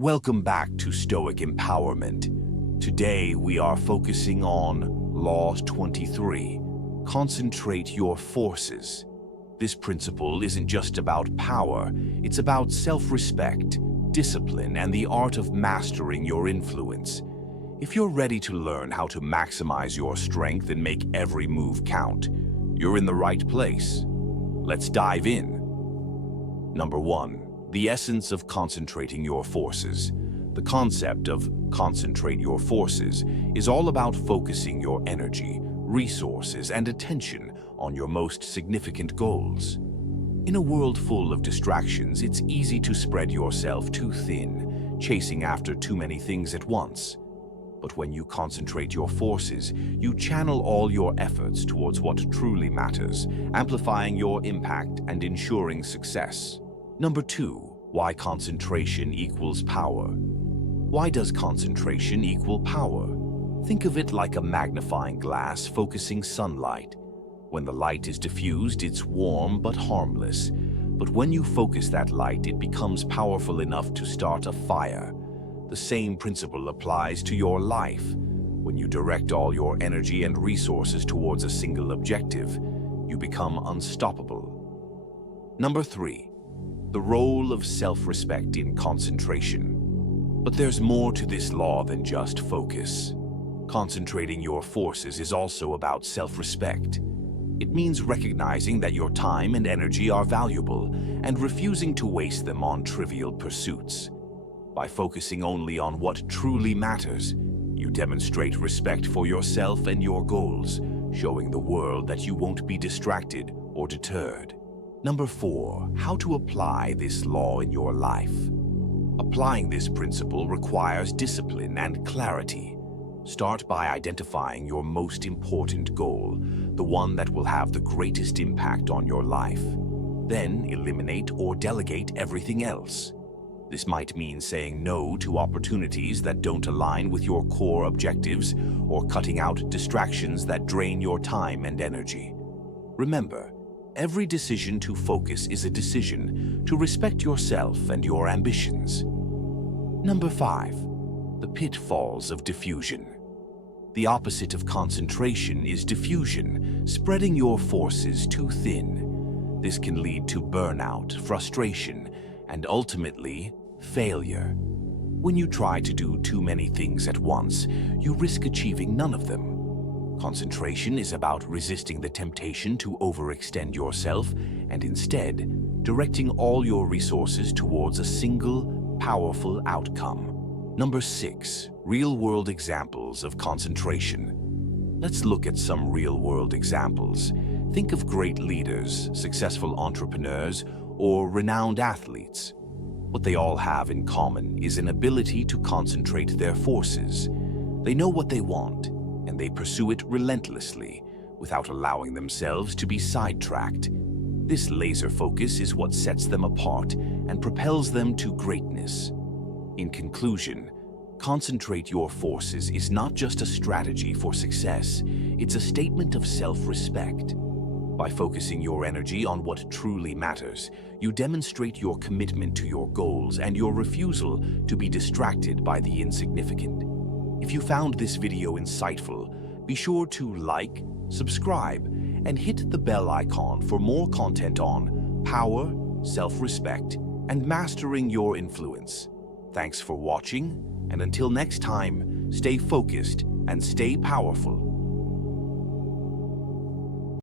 Welcome back to Stoic Empowerment. Today we are focusing on Law 23. Concentrate your forces. This principle isn't just about power, it's about self-respect, discipline, and the art of mastering your influence. If you're ready to learn how to maximize your strength and make every move count, you're in the right place. Let's dive in. Number 1. The essence of concentrating your forces. The concept of concentrate your forces is all about focusing your energy, resources, and attention on your most significant goals. In a world full of distractions, it's easy to spread yourself too thin, chasing after too many things at once. But when you concentrate your forces, you channel all your efforts towards what truly matters, amplifying your impact and ensuring success. Number 2. Why concentration equals power. Why does concentration equal power? Think of it like a magnifying glass focusing sunlight. When the light is diffused, it's warm but harmless. But when you focus that light, it becomes powerful enough to start a fire. The same principle applies to your life. When you direct all your energy and resources towards a single objective, you become unstoppable. Number 3. The role of self-respect in concentration. But there's more to this law than just focus. Concentrating your forces is also about self-respect. It means recognizing that your time and energy are valuable and refusing to waste them on trivial pursuits. By focusing only on what truly matters, you demonstrate respect for yourself and your goals, showing the world that you won't be distracted or deterred. Number 4. How to apply this law in your life. Applying this principle requires discipline and clarity. Start by identifying your most important goal, the one that will have the greatest impact on your life. Then eliminate or delegate everything else. This might mean saying no to opportunities that don't align with your core objectives or cutting out distractions that drain your time and energy. Remember, every decision to focus is a decision to respect yourself and your ambitions. Number 5. The pitfalls of diffusion. The opposite of concentration is diffusion, spreading your forces too thin. This can lead to burnout, frustration, and ultimately, failure. When you try to do too many things at once, you risk achieving none of them. Concentration is about resisting the temptation to overextend yourself and instead directing all your resources towards a single, powerful outcome. Number 6. Real-world examples of concentration. Let's look at some real-world examples. Think of great leaders, successful entrepreneurs, or renowned athletes. What they all have in common is an ability to concentrate their forces. They know what they want, and they pursue it relentlessly, without allowing themselves to be sidetracked. This laser focus is what sets them apart and propels them to greatness. In conclusion, concentrate your forces is not just a strategy for success, it's a statement of self-respect. By focusing your energy on what truly matters, you demonstrate your commitment to your goals and your refusal to be distracted by the insignificant. If you found this video insightful, be sure to like, subscribe, and hit the bell icon for more content on power, self-respect, and mastering your influence. Thanks for watching, and until next time, stay focused and stay powerful.